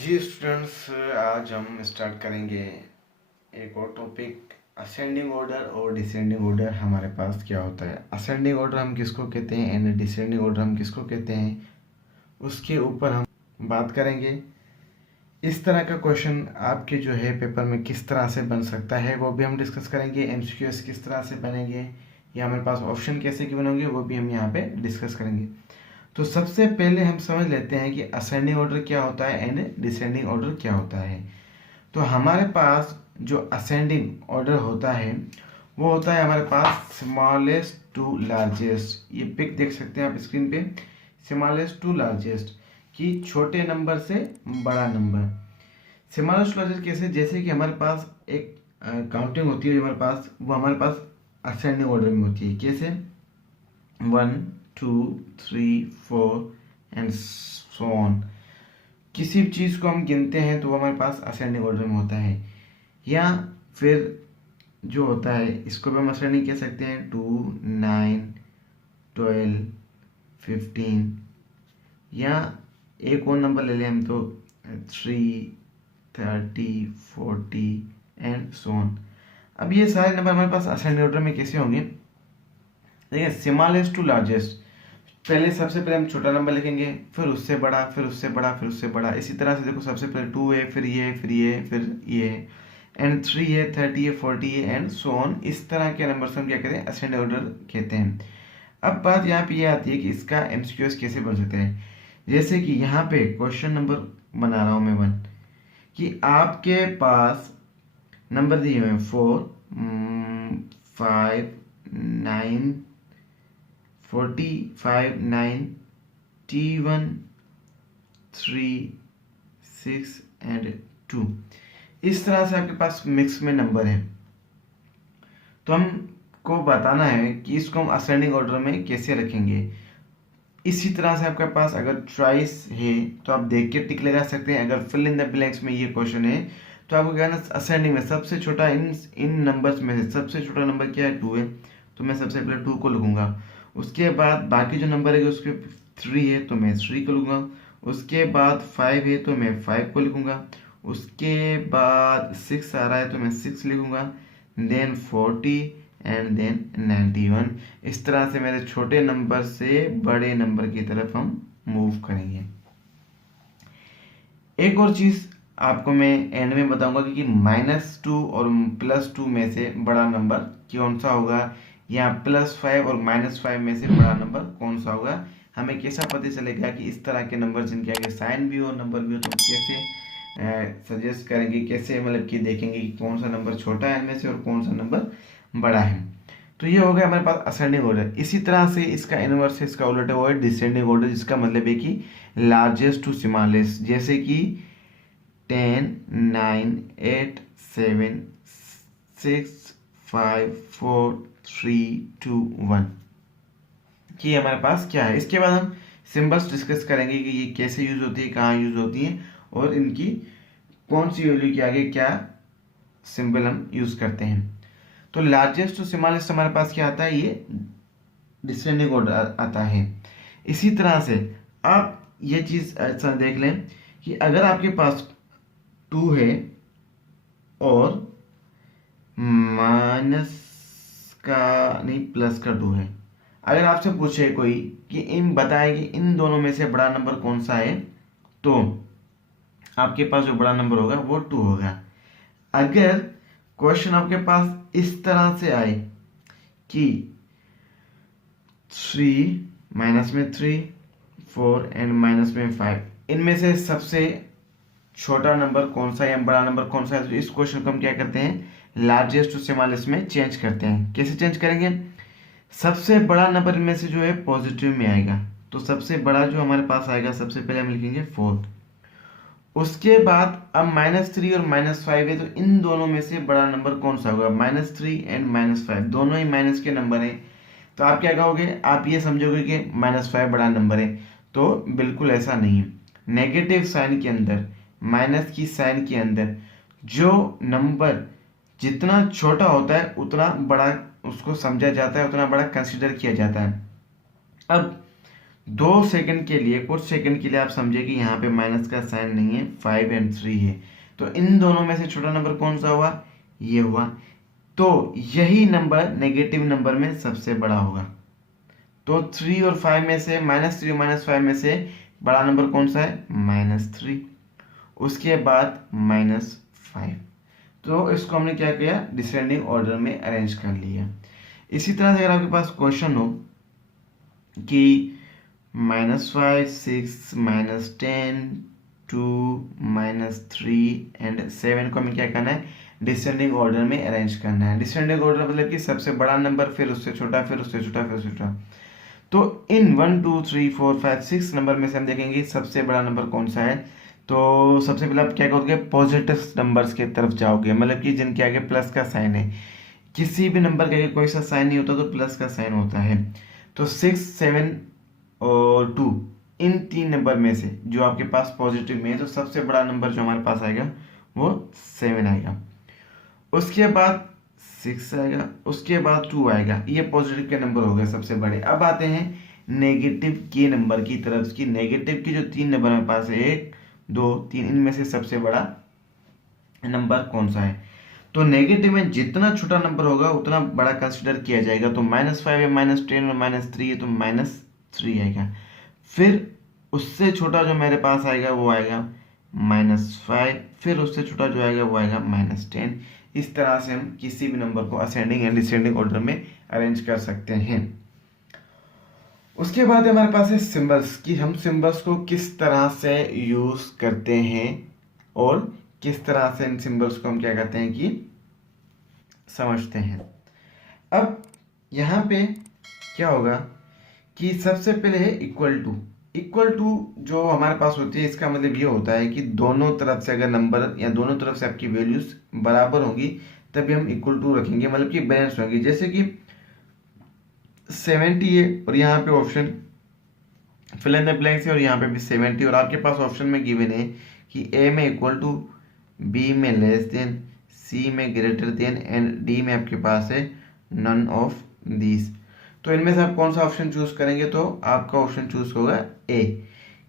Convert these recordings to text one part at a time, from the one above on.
जी students, आज हम start करेंगे एक और टॉपिक। असेंडिंग ऑर्डर और डिसेंडिंग ऑर्डर हमारे पास क्या होता है, असेंडिंग ऑर्डर हम किसको कहते हैं एंड डिसेंडिंग ऑर्डर हम किसको कहते हैं, उसके ऊपर हम बात करेंगे। इस तरह का क्वेश्चन आपके जो है पेपर में किस तरह से बन सकता है वो भी हम डिस्कस करेंगे। एमसीक्यूएस किस तरह से बनेंगे या हमारे पास ऑप्शन कैसे क्यों बनेंगे वो भी हम यहाँ पे डिस्कस करेंगे। तो सबसे पहले हम समझ लेते हैं कि असेंडिंग ऑर्डर क्या होता है एंड डिसेंडिंग ऑर्डर क्या होता है। तो हमारे पास जो असेंडिंग ऑर्डर होता है वो होता है हमारे पास स्मॉलेस्ट टू लार्जेस्ट। ये पिक देख सकते हैं आप स्क्रीन पे, स्मॉलेस्ट टू लार्जेस्ट कि छोटे नंबर से बड़ा नंबर। स्मॉलेस्ट टू लार्जेस्ट कैसे, जैसे कि हमारे पास एक काउंटिंग होती है हमारे पास, वो हमारे पास असेंडिंग ऑर्डर में होती है। कैसे 1 2 3 4 एंड सो ऑन। किसी भी चीज़ को हम गिनते हैं तो वो हमारे पास असेंडिंग ऑर्डर में होता है। या फिर जो होता है इसको भी हम असेंडिंग कह सकते हैं 2 9 12 15। या एक और नंबर ले लें हम तो 3 30 40 एंड सो ऑन। अब ये सारे नंबर हमारे पास असेंडिंग ऑर्डर में कैसे होंगे, देखिए स्मॉलेस्ट टू लार्जेस्ट। पहले सबसे पहले हम छोटा नंबर लिखेंगे, फिर उससे बड़ा, फिर उससे बड़ा, फिर उससे बड़ा। इसी तरह से देखो सबसे पहले 2 है, फिर ये, फिर ये, फिर ये, एंड 3 है, 30 है, 40 है एंड सो ऑन। इस तरह के नंबर से हम क्या कहते हैं, असेंडिंग ऑर्डर कहते हैं। अब बात यहाँ पे ये आती है कि इसका एमसीक्यूएस कैसे बन सकते हैं। जैसे कि यहाँ पे क्वेश्चन नंबर बना रहा हूँ मैं 1, कि आपके पास नंबर दिए हुए हैं 4 5 9 45 9 T1 3 6 एंड 2। इस तरह से आपके पास मिक्स में नंबर है। तो हमको बताना है कि इसको हम असेंडिंग ऑर्डर में कैसे रखेंगे। इसी तरह से आपके पास अगर चॉइस है तो आप देख के टिक लगा सकते हैं। अगर फिल इन द ब्लैंक्स में ये क्वेश्चन है तो आपको क्या करना, असेंडिंग में सबसे छोटा इन नंबर्स में से सबसे छोटा नंबर क्या है, 2 है, तो मैं सबसे पहले 2 को लिखूंगा। उसके बाद बाकी जो नंबर है उसके 3 है तो मैं 3 को लिखूंगा। उसके बाद 5 है तो मैं 5 को लिखूंगा। उसके बाद 6 आ रहा है तो मैं 6 लिखूंगा। Then 40 and then 91। इस तरह से मेरे छोटे नंबर से बड़े नंबर की तरफ हम मूव करेंगे। एक और चीज आपको मैं एंड में बताऊंगा कि -2 और +2 में से बड़ा नंबर कौन सा होगा, या +5 और -5 में से बड़ा नंबर कौन सा होगा। हमें कैसा पता चलेगा कि इस तरह के नंबर जिनके आगे साइन भी हो नंबर भी हो तो कैसे सजेस्ट करेंगे, कैसे मतलब कि देखेंगे कि कौन सा नंबर छोटा है इनमें से और कौन सा नंबर बड़ा है। तो ये हो गया हमारे पास असेंडिंग ऑर्डर। इसी तरह से इसका इनवर्स है, इसका उल्टा वो है डिसेंडिंग ऑर्डर, जिसका मतलब है कि लार्जेस्ट टू स्मॉलेस्ट। जैसे कि 10 9 8 7 6 5 4 3 2 1। कि हमारे पास क्या है। इसके बाद हम सिंबल्स डिस्कस करेंगे कि ये कैसे यूज होती है, कहाँ यूज होती है और इनकी कौन सी वैल्यू के आगे क्या सिंबल हम यूज करते हैं। तो लार्जेस्ट टू स्मॉलेस्ट हमारे पास क्या आता है, ये डिसेंडिंग ऑर्डर आता है। इसी तरह से आप ये चीज ऐसा देख लें कि अगर आपके पास 2 है और माइनस का नहीं प्लस का 2 है, अगर आपसे पूछे कोई कि इन बताए कि इन दोनों में से बड़ा नंबर कौन सा है, तो आपके पास जो बड़ा नंबर होगा वो 2 होगा। अगर क्वेश्चन आपके पास इस तरह से आए कि 3 माइनस में 3 4 एंड माइनस में 5, इनमें से सबसे छोटा नंबर कौन सा है या बड़ा नंबर कौन सा है, तो इस क्वेश्चन को हम क्या करते हैं, लार्जेस्ट टू स्मॉलेस्ट में चेंज करते हैं। कैसे चेंज करेंगे, सबसे बड़ा नंबर इनमें से जो है पॉजिटिव में आएगा, तो सबसे बड़ा जो हमारे पास आएगा सबसे पहले हम लिखेंगे 4। उसके बाद अब -3 और -5 है, तो इन दोनों में से बड़ा नंबर कौन सा होगा, -3 एंड -5 दोनों ही माइनस के नंबर हैं। तो आप क्या कहोगे, आप ये समझोगे कि -5 बड़ा नंबर है, तो बिल्कुल ऐसा नहीं है। नेगेटिव साइन के अंदर, माइनस की साइन के अंदर जो नंबर जितना छोटा होता है उतना बड़ा उसको समझा जाता है, उतना बड़ा कंसिडर किया जाता है। अब 2 सेकंड के लिए, कुछ सेकंड के लिए आप समझिए कि यहाँ पे माइनस का साइन नहीं है, 5 और 3 है, तो इन दोनों में से छोटा नंबर कौन सा हुआ, ये हुआ। तो यही नंबर नेगेटिव नंबर में सबसे बड़ा होगा। तो 3 और 5 में से, -3 और -5 में से बड़ा नंबर कौन सा है, -3, उसके बाद -5। तो इसको हमने क्या किया, डिसेंडिंग ऑर्डर में अरेंज कर लिया। इसी तरह से अगर आपके पास क्वेश्चन हो कि -5, 6, -10, 2, -3 एंड 7 को हमें क्या करना है, डिसेंडिंग ऑर्डर में अरेंज करना है। डिसेंडिंग ऑर्डर मतलब कि सबसे बड़ा नंबर, फिर उससे छोटा, फिर उससे छोटा, फिर उससे छोटा। तो इन 1, 2, 3, 4, 5, 6 नंबर में से हम देखेंगे सबसे बड़ा नंबर कौन सा है। तो सबसे पहले आप क्या करोगे, पॉजिटिव नंबर्स की तरफ जाओगे, मतलब कि जिनके आगे प्लस का साइन है। किसी भी नंबर के आगे कोई सा साइन नहीं होता तो प्लस का साइन होता है। तो 6, 7 और 2, इन 3 नंबर में से जो आपके पास पॉजिटिव में है, तो सबसे बड़ा नंबर जो हमारे पास आएगा वो 7 आएगा। उसके बाद 6 आएगा, उसके बाद 2 आएगा। ये पॉजिटिव के नंबर हो गए सबसे बड़े। अब आते हैं नेगेटिव के नंबर की तरफ की। नेगेटिव की जो 3 नंबर हमारे पास है, 1, 2, 3, इनमें से सबसे बड़ा नंबर कौन सा है। तो नेगेटिव में जितना छोटा नंबर होगा उतना बड़ा कंसिडर किया जाएगा। तो -5 है, -10 और -3 है, तो -3 आएगा। फिर उससे छोटा जो मेरे पास आएगा वो आएगा -5, फिर उससे छोटा जो आएगा वो आएगा -10। इस तरह से हम किसी भी नंबर को असेंडिंग एंड डिसेंडिंग ऑर्डर में अरेंज कर सकते हैं। उसके बाद हमारे पास है सिंबल्स, कि हम सिंबल्स को किस तरह से यूज करते हैं और किस तरह से इन सिंबल्स को हम क्या करते हैं कि समझते हैं। अब यहाँ पे क्या होगा कि सबसे पहले है इक्वल टू। इक्वल टू जो हमारे पास होती है, इसका मतलब ये होता है कि दोनों तरफ से अगर नंबर या दोनों तरफ से आपकी वैल्यूज बराबर होंगी तभी हम इक्वल टू रखेंगे, मतलब कि बैलेंस होंगी। जैसे कि 70 है और यहाँ पे option fill in the blanks है और यहाँ पे भी 70, और आपके पास ऑप्शन में गिवन है कि ए में इक्वल टू, बी में लेस देन, सी में ग्रेटर देन एंड डी में आपके पास है नन ऑफ दीज। तो इनमें से आप कौन सा ऑप्शन चूज करेंगे, तो आपका ऑप्शन चूज होगा ए,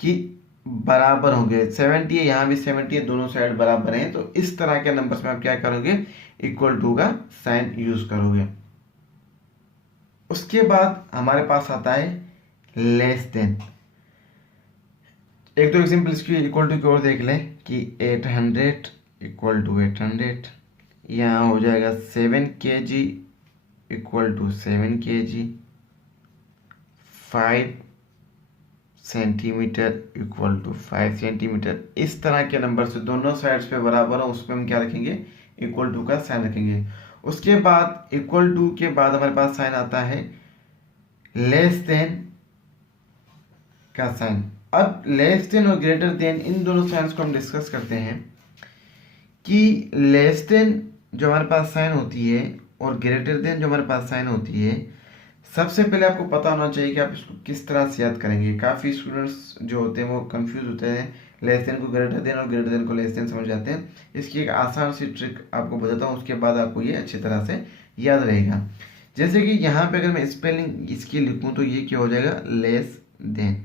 कि बराबर होंगे। 70 है, यहाँ भी 70 है, दोनों साइड बराबर हैं। तो इस तरह के नंबर्स में आप क्या करोगे, इक्वल टू का साइन यूज करोगे। उसके बाद हमारे पास आता है लेस देन। एक दो एग्जाम्पल इसकी इक्वल टू की ओर देख लें कि 800 इक्वल टू 800, यहाँ हो जाएगा 7 kg equal to 7 kg, 5 centimetre equal to 5 centimetre. इस तरह के नंबर से दोनों साइड्स पे बराबर हो, उस पर हम क्या रखेंगे, इक्वल टू का साइन रखेंगे। उसके बाद इक्वल टू के बाद हमारे पास साइन आता है लेस देन का साइन। अब लेस देन और ग्रेटर देन, इन दोनों साइंस को हम डिस्कस करते हैं कि लेस देन जो हमारे पास साइन होती है और ग्रेटर देन जो हमारे पास साइन होती है, सबसे पहले आपको पता होना चाहिए कि आप इसको किस तरह से याद करेंगे। काफ़ी स्टूडेंट्स जो होते हैं वो कंफ्यूज होते हैं, लेस देन को ग्रेटर देन और ग्रेटर देन को लेस देन समझ जाते हैं। इसकी एक आसान सी ट्रिक आपको बताता हूँ, उसके बाद आपको ये अच्छी तरह से याद रहेगा। जैसे कि यहाँ पे अगर मैं स्पेलिंग इसकी लिखूँ तो ये क्या हो जाएगा, लेस देन।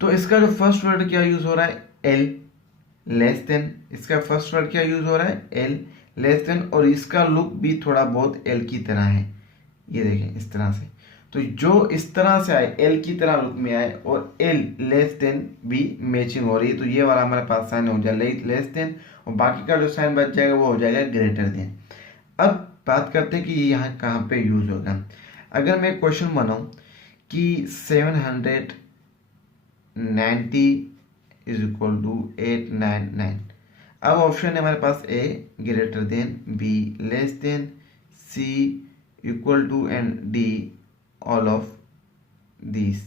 तो इसका जो फर्स्ट वर्ड क्या यूज हो रहा है, एल, लेस देन। इसका फर्स्ट वर्ड क्या यूज हो रहा है, एल, लेस देन, और इसका लुक भी थोड़ा बहुत एल की तरह है। ये देखें इस तरह से। तो जो इस तरह से आए, एल की तरह लुक में आए और एल लेस देन भी मैचिंग हो रही है, तो ये वाला हमारे पास साइन हो जाएगा लेस देन, और बाकी का जो साइन बच जाएगा वो हो जाएगा ग्रेटर देन। अब बात करते हैं कि ये यहाँ कहाँ पे यूज होगा। अगर मैं क्वेश्चन बनाऊं कि 790 इज इक्वल टू 899, अब ऑप्शन है हमारे पास A greater than, B less than, C equal to and D all of this.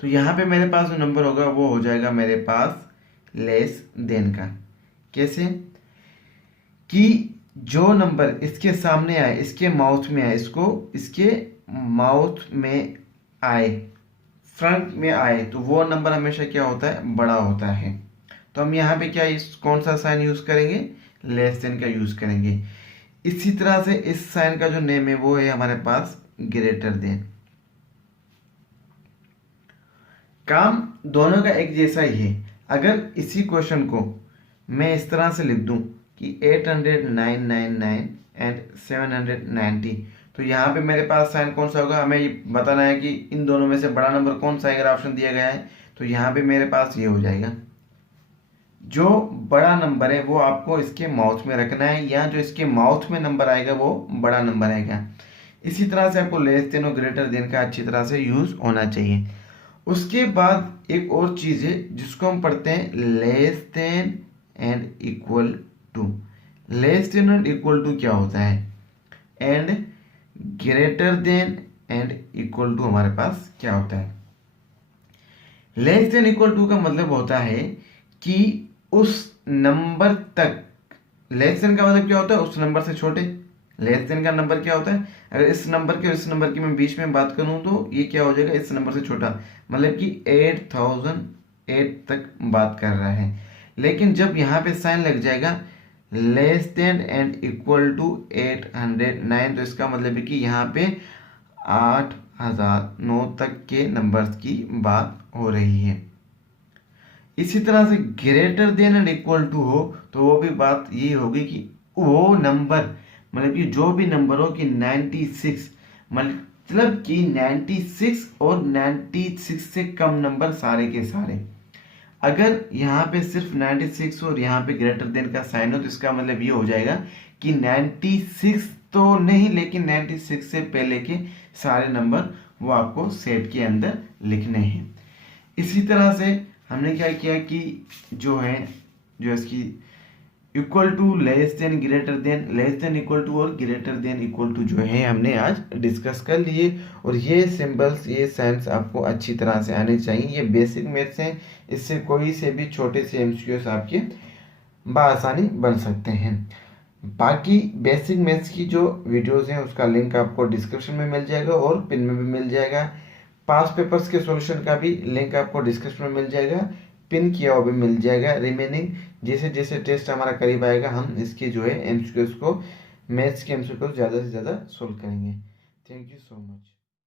तो यहाँ पे मेरे पास जो नंबर होगा वो हो जाएगा मेरे पास लेस देन का। कैसे कि जो नंबर इसके सामने आए, इसके माउथ में आए, इसको इसके माउथ में आए, फ्रंट में आए, तो वो नंबर हमेशा क्या होता है, बड़ा होता है। तो हम यहाँ पे क्या कौन सा साइन यूज करेंगे, लेस देन का यूज करेंगे। इसी तरह से इस साइन का जो नेम है वो है हमारे पास ग्रेटर देन। काम दोनों का एक जैसा ही है। अगर इसी क्वेश्चन को मैं इस तरह से लिख दूं कि 899 एंड 790, तो यहाँ पे मेरे पास साइन कौन सा होगा, हमें ये बताना है कि इन दोनों में से बड़ा नंबर कौन सा है। अगर ऑप्शन दिया गया है तो यहाँ पे मेरे पास ये हो जाएगा। जो बड़ा नंबर है वो आपको इसके माउथ में रखना है, या जो इसके माउथ में नंबर आएगा वो बड़ा नंबर आएगा। इसी तरह से आपको लेस देन और ग्रेटर देन का अच्छी तरह से यूज होना चाहिए। उसके बाद एक और चीज है जिसको हम पढ़ते हैं less than and equal to. Less than and equal to क्या होता है, and greater than and equal to हमारे पास क्या होता है। लेस देन इक्वल टू का मतलब होता है कि उस नंबर तक, लेस देन का मतलब क्या होता है, उस नंबर से छोटे। लेस देन का नंबर क्या होता है, अगर इस नंबर के और इस नंबर की मैं बीच में बात करूं तो ये क्या हो जाएगा, इस नंबर से छोटा, मतलब कि 8008 तक बात कर रहा है। लेकिन जब यहाँ पे साइन लग जाएगा less than and equal to 809, तो इसका मतलब है कि यहाँ पे 8009 तक के नंबर्स की बात हो रही है। इसी तरह से greater than and equal to हो तो वो भी बात ये होगी कि वो नंबर, मतलब कि जो भी नंबर हो कि 96, मतलब कि 96 और 96 से कम नंबर सारे के सारे। अगर यहाँ पे सिर्फ 96 और यहाँ पे ग्रेटर देन का साइन हो तो इसका मतलब ये हो जाएगा कि 96 तो नहीं, लेकिन 96 से पहले के सारे नंबर वो आपको सेट के अंदर लिखने हैं। इसी तरह से हमने क्या किया कि जो है, जो इसकी equal to, less than, greater than, less than equal to और ग्रेटर देन इक्वल टू जो है हमने आज डिस्कस कर लिए। और ये सिंबल्स, ये साइंस आपको अच्छी तरह से आने चाहिए। ये बेसिक मैथ्स हैं, इससे कोई से भी छोटे से एमसीक्यूज आपके बआसानी बन सकते हैं। बाकी बेसिक मैथ्स की जो वीडियोस हैं उसका लिंक आपको डिस्क्रिप्शन में मिल जाएगा और पिन में भी मिल जाएगा। पास पेपर्स के सॉल्यूशन का भी लिंक आपको डिस्क्रिप्शन में मिल जाएगा, पिन किया हुआ भी मिल जाएगा। रिमेनिंग जैसे जैसे टेस्ट हमारा करीब आएगा हम इसके जो है एमसीक्यूज को, मैथ्स के एमसीक्यूज ज़्यादा से ज़्यादा सोल्व करेंगे। Thank you so much.